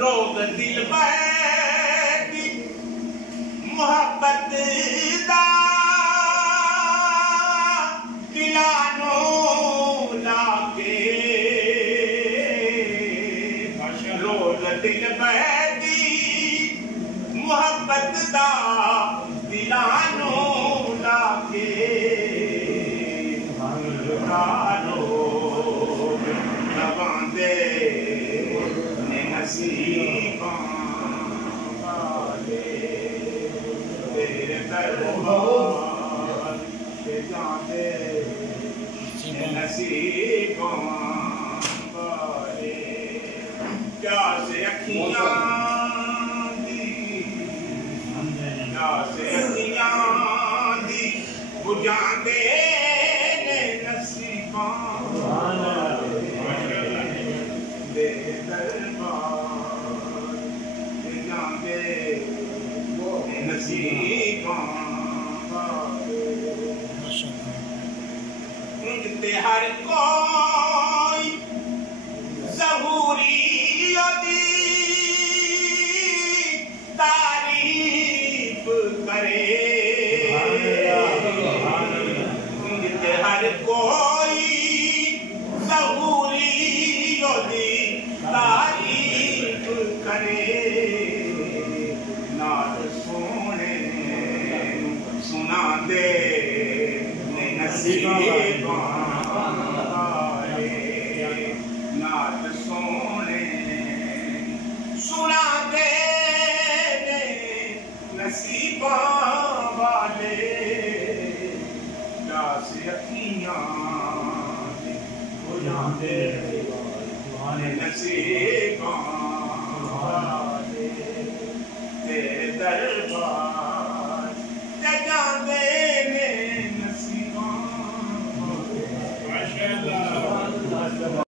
रोग दिल बैठी मोहब्बत दा दिलानो लागे रोग दिल बैठी मोहब्बत दा दिलानो लागे नवांदे ने नसीबां वाले तेरे दरबार से जाते ने नसीबां वाले प्यासे अखियां दी प्यासे अखियां दी बुझांदे ने नसीबां हर कोई ज़हूरी दी तारीफ करे हर कोई ज़हूरी दी तारीफ करे नात सोने सुना दे ने नसीबां वाले नात सोने सुना दे ने नसीबां वाले प्यास अखियां हो जाते नसीबां वाले तेरे दरबार